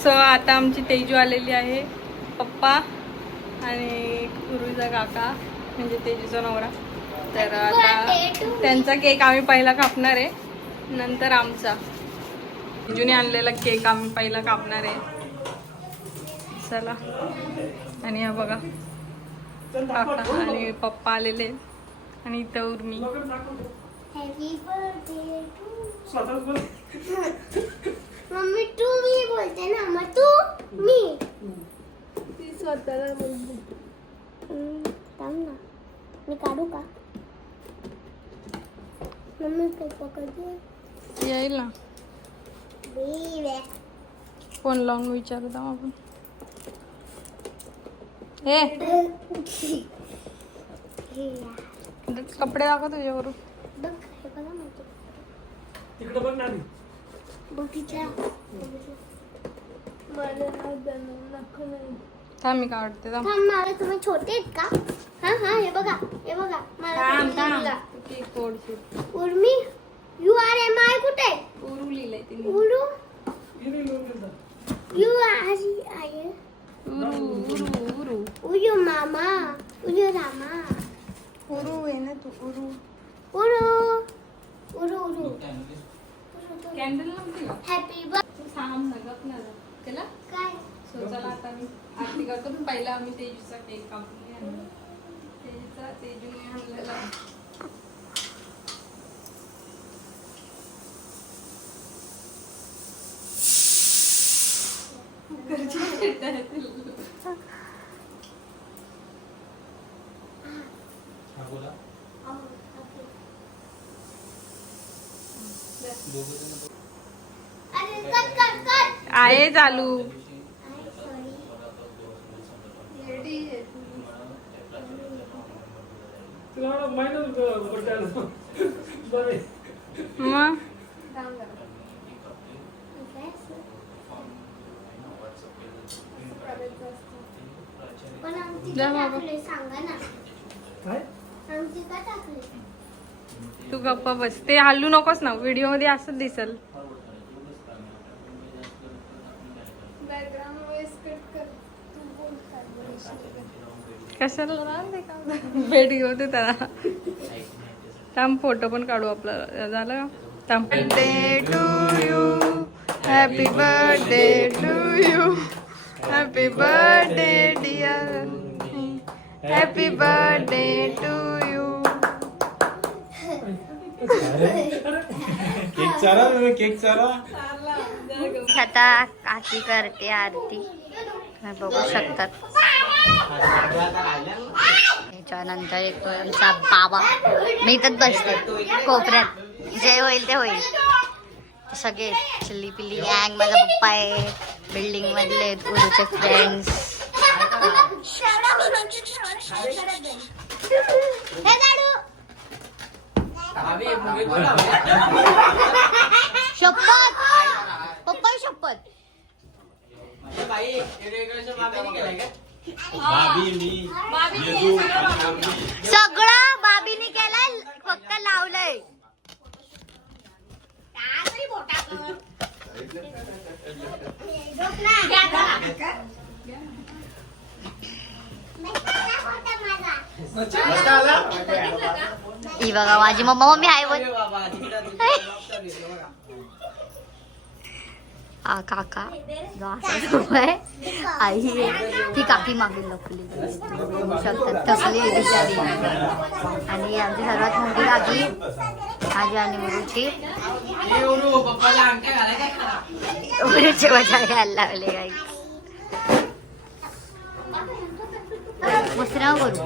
So आता आमची तेजू आलेली आहे, पप्पा आणि गुरुचा काका म्हणजे तेजूचा नवरा. तर आता त्यांचा केक आम्ही पहिला कापणार आहे, नंतर आमचा. तेजूने आणलेला केक आम्ही पहिला कापणार आहे. चला. आणि हा बघा काका आणि पप्पा आलेले आणि इथं उर्मी. मम्मी तू मी बोलते ना, मग तू मी ती स्वतःला बोलते. थांब ना, मी काढू का? मम्मी पप्पा कधी येईल ना, फोन लावून विचारत आहोत आपण. हे कपडे दाखव तुझ्यावरून. बघ हे बघा माझे तिकडे बघ ना. बगीचा. मला नको नाही. थांब मी काढते. थांब. थांब मला तुम्ही छोटे आहेत का? हा हा हे बघा हे बघा मला केक फोडशील. उर्मी URMI कुठे? उरू लिहिलंय तिने. उरू हिने लिहून दिलं. URI उरू उरू उरू उयू मामा उयू रामा उरू आहे ना तू. उरू उरू उरू उरू कॅन्डल नव्हती का? Happy birthday. तू सांग ना, गप ना जरा. केला काय सो चला आता मी आरती करतो. पण पहिला आम्ही तेजूचा केक कापून घेऊ. तेजूने आणलेला हा बोला. अरे कट कट कट आहे चालू. तुला माहिती पडलं. बरे. मग पण आमची जा का बाबा. टाकले सांगा ना, काय? आमची का टाकले? तू गप्पा बस. ते हल्लू नकोस ना, व्हिडिओ मध्ये असंच दिसल. कशाला भेट घेऊ दे त्याला. थांब फोटो पण काढू आपला. झालं का? Birthday to you, happy birthday to you, happy birthday dear, happy birthday to you. Cake चारा, केक चारा. आता आरती करते. आरती बघू शकतात. त्याच्यानंतर येतो आमचा बाबा. मी इथंच बसते कोपऱ्यात. जे होईल ते होईल. सगळे चिल्ली पिल्ली गँग. माझा पप्पा आहे, बिल्डिंग मधले गुरुचे फ्रेंड्स. शपथ पप्पा शपथ. सगळं बाबीने केलं, फक्त लावलंय. ही बघा माझी मम्मी आहे बोल. काका आहे, आई आहे. ती काकी मागे लपली बघू शकतात. थकली बिचारी. आणि आमची सर्वात मोठी काकी माझी आणि मुरुची. मुरुची मजा घ्यायला लागले काही. बसरा करू.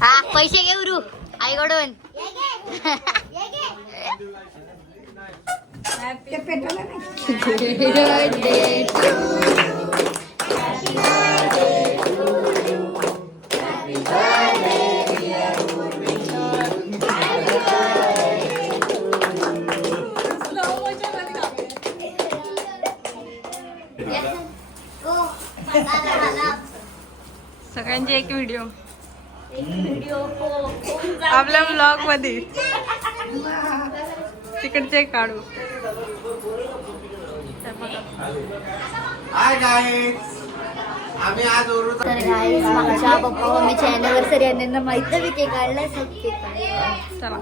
हा पैसे घे उरू आईकडून. हो, मला सगळ्यांचे एक व्हिडिओ व्हिडिओ आपल्या ब्लॉग मध्ये तिकडचे काढू. तर बघा. हाय गाईज, आम्ही आज ओरू तर गाईस माझ्या पप्पा मम्मीच्या अॅनिव्हर्सरी यांना माहित नाही केक काढलाय सब केक चला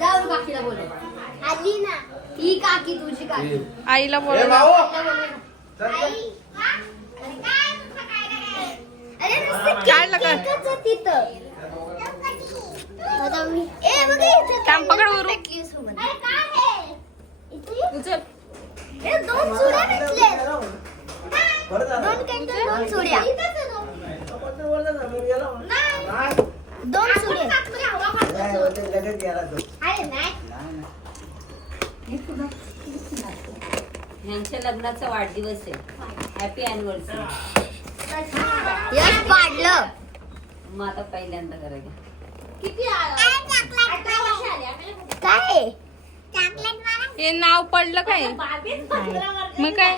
जाऊ काकीला बोल आली ना ही काकी तुझी काकी आईला ए बोलव. भाऊ आई अरे नुसतं काढलं का? केकच आहे तिथं. आता मी ए बघ इथं थांब, पकड वरू. अरे काय आहे? इथे उचल. ए, दोन चुड्या भेटले. दोन कॅन्डल, दोन चुड्या. नाही. दोन चुडे. अरे नाही. यांच्या लग्नाचा वाढदिवस आहे. Happy anniversary. यश पाडलं मग आता पहिल्यांदा करायचं. किती आला? 18 वर्ष आली. काय? चॉकलेट मला हे नाव पडलं काय मग काय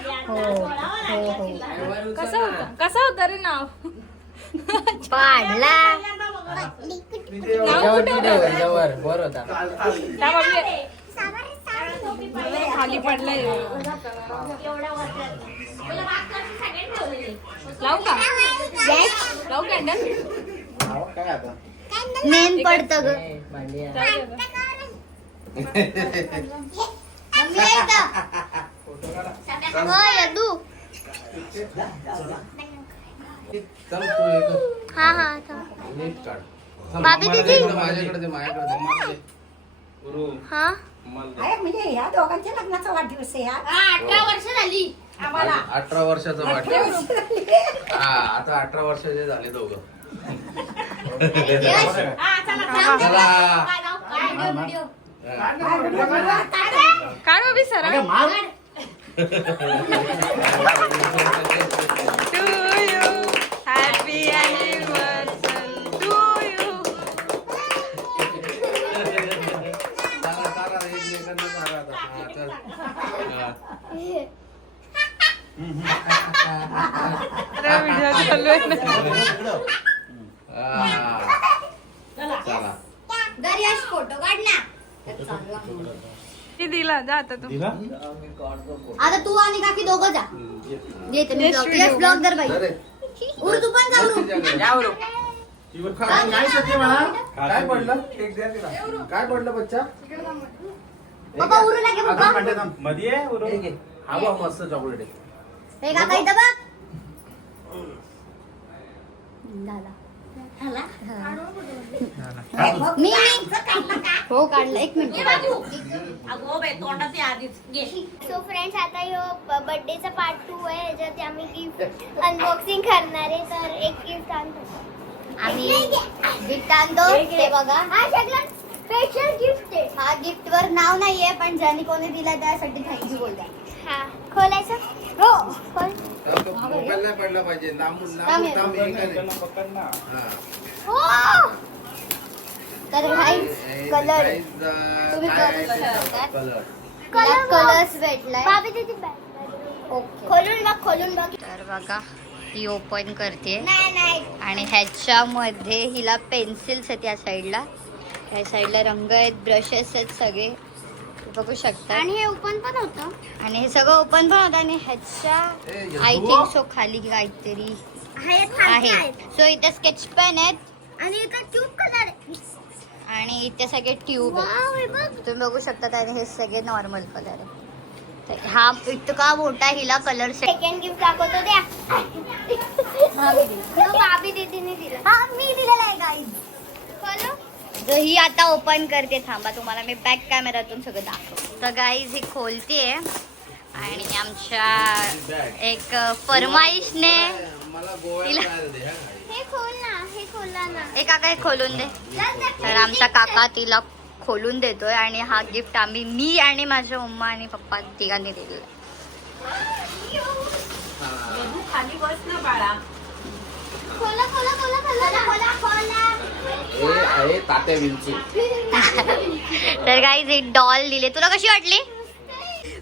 कसं होतं रे नाव. पाडला नाव कुठे होतं? त्या बाबी खाली पडलंय. लावू का? लावू कॅन्डल. मेन पडतं ग यदू चल तू एक हा हा नीट काढ. भाभी दीदी. माझ्याकडे दे, माझ्याकडे दे. हा म्हणजे या दोघांच्या लग्नाचा वाढदिवस आहे. 18 वर्ष झाली. 18 वर्षाचा वाढदिवस. हा, आता 18 वर्षाचे झाले दोघं. चला. काढ बाबी सरा. To you happy anniversary to you. चला, चला, एकमेकांना सांगा आता. हा, चल. व्हिडिओ चालू आहे ना. हा. चला. दर्याश फोटो काढ ना. ती दिला जा आता तू. आता तू आणि काकी दोघं जा देते मी ब्लॉग. यश ब्लॉग दर बाई अरे, उर्दू पण जाऊ. काय पडलं? केक द्या तिला. काय पडलं बच्चा? पप्पा उरू लागे पप्पा. मध्ये आहे बरोबर. हे घे. हा बघ, मस्त चॉकलेट आहे. हे काका इथं बघ. झाला मी हो काढलं. एक मिनिट. सो फ्रेंड्स आता ह्यो बर्थडेचा पार्ट 2 आहे. ह्याच्यात आम्ही गिफ्ट अनबॉक्सिंग करणार आहे. तर एक गिफ्ट आणतो आम्ही गिफ्ट आणतो ते बघा. हा सगळं स्पेशल गिफ्ट आहे. हा गिफ्ट वर नाव नाहीये पण ज्याने कोणी दिला त्यासाठी थँक्यू बोलता. हा खोलायचं. हो खोल. मोबाईल नाही पडला पाहिजे. लांबून थांब, लांबून थांब, हे काय? हा. हो तर भाई कलर तुम्ही कलर. कलर्स भेटलाय. भाभी दीदी बॅग ओके. खोलून बघ, खोलून बघ. तर बघा ही ओपन करते नाही नाही आणि ह्याच्यामध्ये हिला पेन्सिल्स आहेत या साईडला. या साईडला रंग आहेत, ब्रशेस आहेत सगळे बघू शकता. आणि हे ओपन पण होतं. आणि हे सगळं ओपन पण होतं आणि ह्याच्या ए, आय थिंक सो खाली काहीतरी हे खालचे आहे. आहेत. सो इथे स्केच पेन आहेत आणि इथं ट्यूब कलर आहे. आणि इथे सगळे ट्यूब आहेत. वाव, हे बघ. तुम्ही बघू शकता आणि हे सगळे नॉर्मल कलर आहे. तर हा इतका मोठा हिला कलर सेट. सेकंड गिफ्ट दाखवतो द्या. हो, भाभी दीदीने दिलं. हा मी दिलेला आहे गाईज. खोलो. जो ही आता ओपन करते. थांबा तुम्हाला मी बॅक कॅमेरातून सगळं दाखवतो. तर गाईज ही खोलतीये आणि आमच्या एक फरमाईशने मला गोव्याला तिला- जायला दे, हा. हे खोल ना, हे खोला ना. ए काका हे खोलून दे. तर आमचा काका तिला खोलून देतोय आणि हा गिफ्ट आम्ही मी आणि माझ्या मम्मा आणि पप्पा तिघांनी दिलेला. खाली बस ना बाळा. खोला, खोला, खोला, खोला, खोला, खोला. हे आहे तात्या विंचू. तर गाईज एक डॉल दिले. तुला कशी वाटली?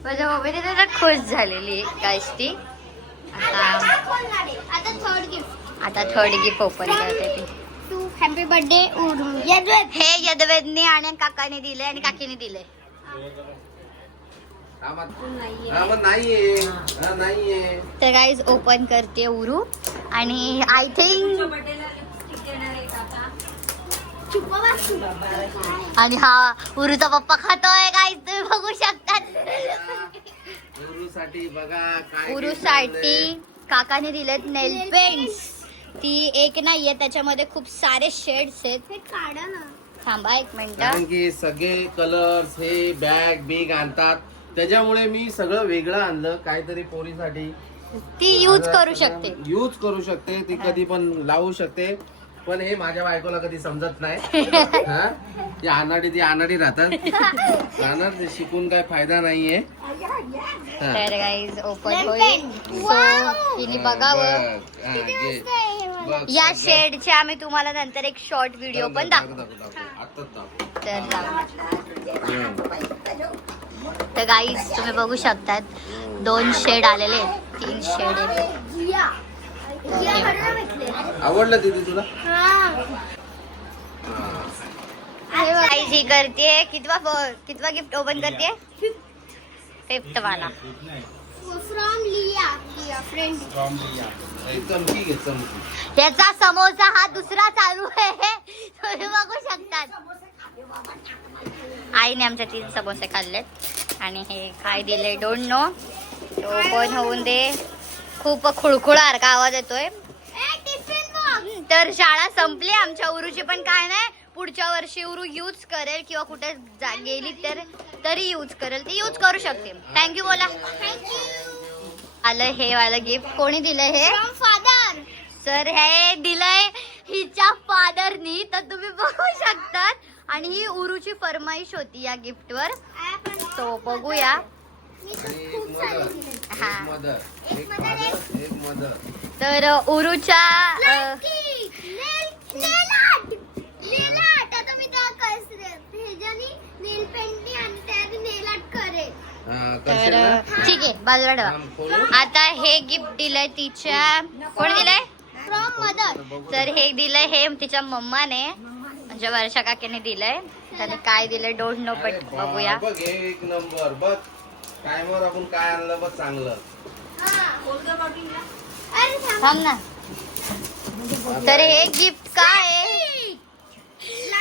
माझ्या मम्मीने तर खुश झालेली गाईस ती. आता थर्ड गिफ्ट. आता थर्ड गिफ्ट ओपन करते ती. To happy birthday उरू. हे यदवेदने आणि काकाने दिले आणि काकीने दिले. नाहीये. तर गाईज ओपन करते उरू आणि आय थिंक आणि हा उरूचा पप्पा खातोय गाईज तुम्ही बघू शकतात. उरूसाठी बघा काय उरूसाठी काकाने दिलेत नेल पेंट्स. ती एक नाहीये त्याच्यामध्ये खूप सारे शेड्स आहेत. हे काढा ना. थांबा एक मिनिट. कारण की सगळे कलर्स हे बॅग बिग आणतात त्याच्यामुळे मी सगळं वेगळं आणलं काहीतरी पोरीसाठी. ती यूज करू शकते. यूज करू शकते ती कधी पण लावू शकते. पण हे माझ्या बायकोला कधी समजत नाही. हा? ती अनाडी राहतात. राहणार ते शिकून काय फायदा नाहीये. हा. तर गाईज ओपन होईल. सो तिने बघावं. बघ, हा, घे. बघ, या बघ. शेडचे आम्ही तुम्हाला नंतर एक शॉर्ट व्हिडिओ पण दाखवू. आत्ताच दाखव. तर जाऊ. हम्म. तर गाईज तुम्ही बघू शकतात 2 शेड आलेले 3 शेड आहेत. आवडलं दीदी तुला? गाईज ही करते कितवा गिफ्ट ओपन करते 5th वाला. फ्रॉम लिया फ्रेंड. एक चमकी घे चमकी. याचा समोसा हा दुसरा चालू आहे तुम्ही बघू शकतात. आईने आमच्या 3 समोसे खाल्लेत आणि हे काय दिले डोंट नो. ओपन होऊन दे. खूप खुळखुळासारखा आवाज येतोय. तर शाळा संपली आमच्या उरूची पण काय नाही. पुढच्या वर्षी उरू यूज करेल किंवा कुठे गेली तरी यूज करेल. ती यूज करू शकते. थँक्यू बोला. आलं हे वालं गिफ्ट. कोणी दिलंय हे? From father. सर हे दिलंय हिच्या फादरनी. तर तुम्ही बघू शकतात. आणि ही उरूची फरमाईश होती या गिफ्ट वर. तो बघूया. हा. एक मदर. तर उरूच्या आता मी नेल पेंटिंग आणि त्याने नेल आर्ट करेल. तर ठीक आहे बाजूला ठेवा. आता हे गिफ्ट दिलंय तिच्या कोण दिलंय फ्रॉम मदर. तर हे दिलंय हे तिच्या मम्माने म्हणजे वर्षा काकीने दिलंय. त्याने काय दिलंय डोंट नो बट बघूया. बघ हे एक नंबर. बघ टायमर आपण काय आणलं बघ चांगलं. थांब ना. तर हे गिफ्ट काय आहे?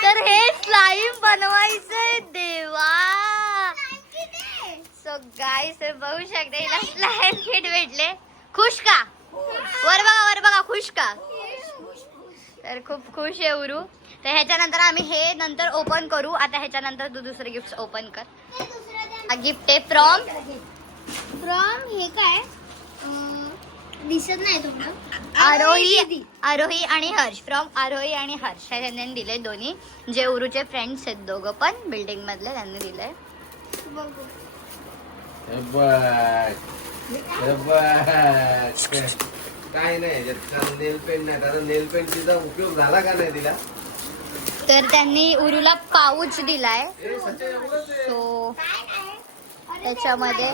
तर हे स्लाईम बनवायचंय देवा. सो गाईस बघू शकता हिला स्लाईम किट भेटले. खुश का? वर बघा खुश का? तर खूप खुश आहे उरू. तर ह्याच्यानंतर आम्ही हे नंतर ओपन करू. आता ह्याच्यानंतर तू दुसरे गिफ्ट ओपन कर. हा गिफ्ट आहे फ्रॉम हे काय दिसत नाही तुम्हाला. आरोही आणि हर्ष. फ्रॉम आरोही आणि हर्ष ह्या त्यांनी दिले दोन्ही. जे उरूचे फ्रेंड्स आहेत दोघं पण बिल्डिंग मधले त्यांनी दिलंय. बघू. हे बघ. हे बघ. काय नाही नेल पेंट नाही. आता नेल पेंट तिचा उपयोग झाला का नाही तिला? तर त्यांनी उरूला पाऊच दिलाय. सो त्याच्यामध्ये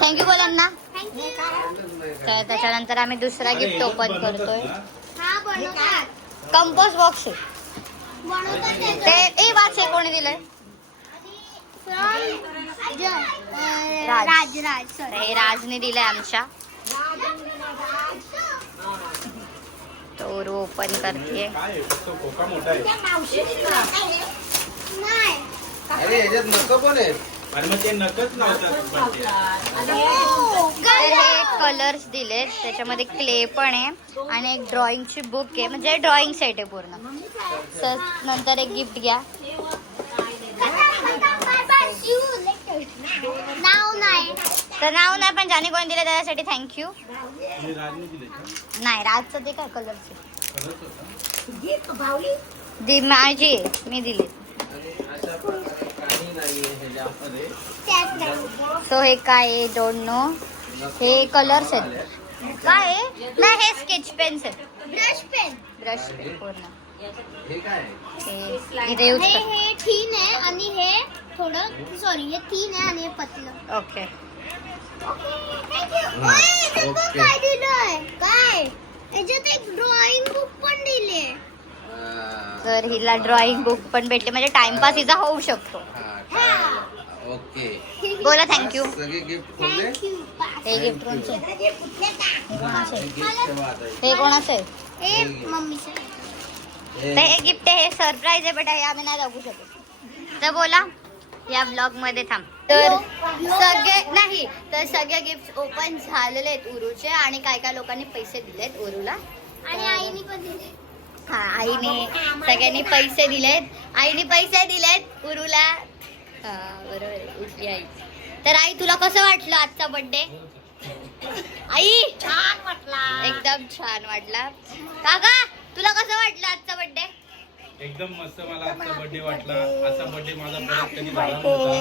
थँक्यू बोला ना. तर त्याच्यानंतर आम्ही दुसरा गिफ्ट ओपन करतोय. हा बनवतात. कंपोस्ट बॉक्स आहे बनवतात ते. ए वाच हे कोणी दिलंय? राज. तर हे राजने दिलंय आमच्या. तो उरू ओपन करते. नाही. अरे ह्याच्यात नक पण आहेत. तर हे कलर्स दिलेत. त्याच्यामध्ये क्ले पण आहे आणि एक ड्रॉइंगची बुक आहे म्हणजे ड्रॉइंग सेट आहे पूर्ण. तर नंतर एक गिफ्ट घ्या. नाव नाही. तर नाव नाही पण ज्याने कोणी दिलं त्याच्यासाठी थँक्यू. नाही राजचं ते काय कलरचे दी माझी मी दिली. अशा प्रकारे काही नाहीये ह्याच्यामध्ये. त्यात नाही. सो हे काय आहे डोंट नो. हे कलर्स आहेत काय आहे? नाही हे स्केच पेन्स आहेत. Brush pen. ब्रश पूर्ण हे काय? हे इथे यूज हे कर. हे थीन आहे आणि हे थोडं सॉरी हे 3 आहे आणि हे पतलं. ओके. ओके. काय दिलंय काय याच्यात एक ड्रॉइंग बुक पण दिले. तर हिला ड्रॉइंग बुक पण भेटले म्हणजे टाइमपास हिचा होऊ शकतो. ओके. बोला थँक्यू. सगळे गिफ्ट खोलले. हे गिफ्ट कोणचं? हे कोणाचं आहे? हे मम्मीचं. तर हे गिफ्ट आहे, हे सरप्राईज आहे, बट हे आम्ही नाही दाखवू शकत. तर बोला या ब्लॉग मध्ये थांब. तर सगळे गिफ्ट ओपन झालेले आहेत उरूचे आणि काय लोकांनी पैसे दिलेत उरूला आणि आईने पण दिले. हा आईने सगळ्यांनी पैसे दिलेत. आईने पैसे दिलेत उरूला. हा बरोबर उठली आई. तर आई तुला कसं वाटलं आजचा बर्थडे? आई छान वाटला, एकदम छान वाटला. काका तुला कसं वाटलं आजचा बर्थडे? एकदम मस्त. मला आजचा बर्थडे वाटला. असा बर्थडे माझा परत कधी झाला नव्हता.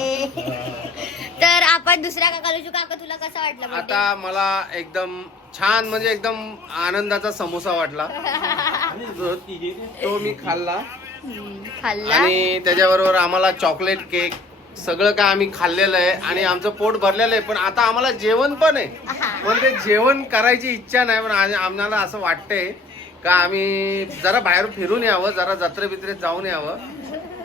तर आपण दुसऱ्या काकाला विचारू. काका तुला कसं वाटलं birthday? आता मला एकदम छान म्हणजे एकदम आनंदाचा समोसा वाटला. तो मी खाल्ला खाल्ला आणि त्याच्याबरोबर आम्हाला चॉकलेट केक सगळं काय आम्ही खाल्लेलं आहे आणि आमचं पोट भरलेलं आहे. पण आता आम्हाला जेवण पण आहे. पण ते जेवण करायची इच्छा नाही. पण आम्हाला असं वाटतंय का आम्ही जरा बाहेर फिरून यावं, जरा जत्रे बित्रेत जाऊन यावं.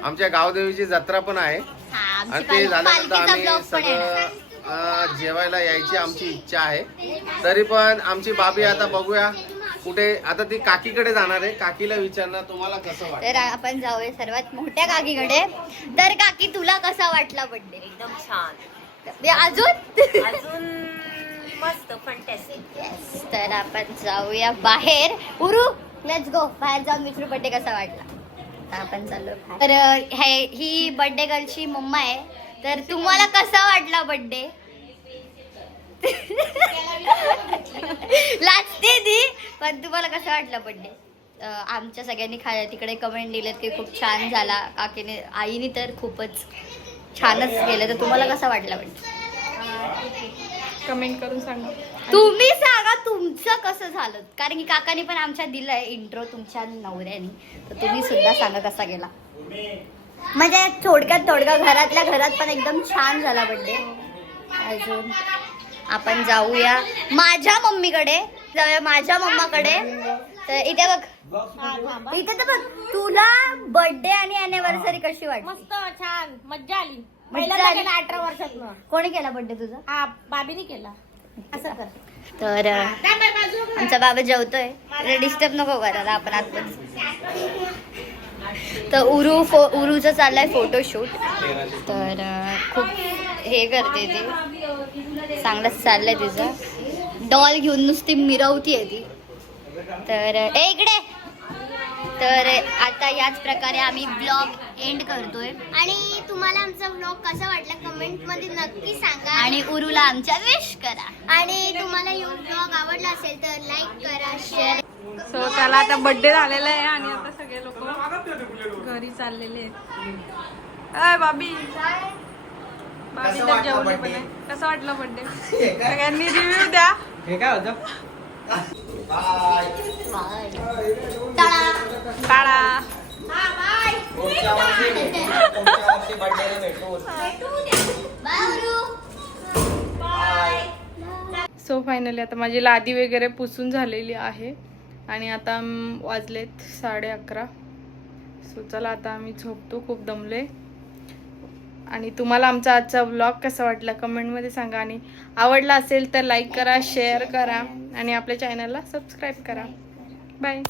आमच्या गावदेवीची जत्रा पण आहे हा, आमची आणि ते झाल्यानंतर पालखीचा आम्ही vlog पण येणार. सगळं जेवायला यायची आमची इच्छा आहे. तरी पण आमची बाबी आता बघूया कुठे. आता ती काकीकडे जाणार आहे. काकीला विचारणार तुम्हाला कसं वाटतं. तर आपण जाऊया सर्वात मोठ्या काकीकडे. तर काकी तुला कसा वाटला बर्थडे? एकदम छान. अजून मस्त फंटॅस्टिक. Yes. तर आपण जाऊया बाहेर. उरू लेट्स गो. बाहेर जाऊन विचारू बर्थडे कसा वाटला. तर आपण चाललो. तर ही बर्थडे गर्लची मम्मा आहे. तर तुम्हाला कसा वाटला बर्थडे? लाजते ती. पण तुम्हाला कसा वाटला बर्थडे? आमच्या सगळ्यांनी तिकडे कमेंट दिलेत की खूप छान झाला. काकीने आईने तर खूपच छानच केलं. तर तुम्हाला कसा वाटला बर्थडे? कमेंट करून सांगा. तुम्ही सांगा तुमचं कसं झालं. कारण की काकाने पण आमच्या दिलाय इंट्रो तुमच्या नवऱ्याने. तर तुम्ही सुद्धा सांगा कसा गेला. म्हणजे थोडक्यात घरातल्या घरात पण एकदम छान झाला बर्थडे. अजून आपण जाऊया माझ्या मम्मीकडे. माझ्या मम्माकडे. तर इथे बघ, इथे तर बघ. तुला बर्थडे आणि अॅनिव्हर्सरी कशी वाटली? मस्त छान मज्जा आली. मज्जा पहिल्यांदा आली. केला 18 वर्षातनं. कोणी केला बर्थडे तुझा? हा बाबीने केला. असं कर. तर आमचा बाबा जेवतोय. डिस्टर्ब नको करायला. आपण आतमध्ये. तर उरूचं चाललंय फोटोशूट. तर खूप हे करते ती. चांगलंच चाललंय तिचं. डॉल घेऊन नुसती मिरवतीये ती. तर इकडे. तर आता याच प्रकारे आम्ही ब्लॉग एंड करतोय. आणि तुम्हाला आमचा व्लॉग कसा वाटला कमेंट मध्ये नक्की सांगा. आणि उरूला आमच्या विश करा. आणि तुम्हाला यो व्लॉग आवडला असेल तर लाईक करा, शेअर. सो त्याला आता बर्थडे झालेला आहे आणि आता सगळे लोक घरी चाललेले आहेत. अय बाबी तर जेवली पण आहे. कसं वाटलं बर्थडे? सगळ्यांनी रिव्ह्यू द्या. हे काय होतं? टाळा. सो फायनली आता माझी लादी वगैरे पुसून झालेली आहे आणि आता वाजलेत 11:30. सो चला आता आम्ही झोपतो. खूप दमले. आणि तुम्हाला आमचा आजचा व्लॉग कसा वाटला कमेंटमध्ये सांगा. आणि आवडला असेल तर लाईक करा, शेअर करा आणि आपल्या चॅनलला सबस्क्राईब करा. बाय.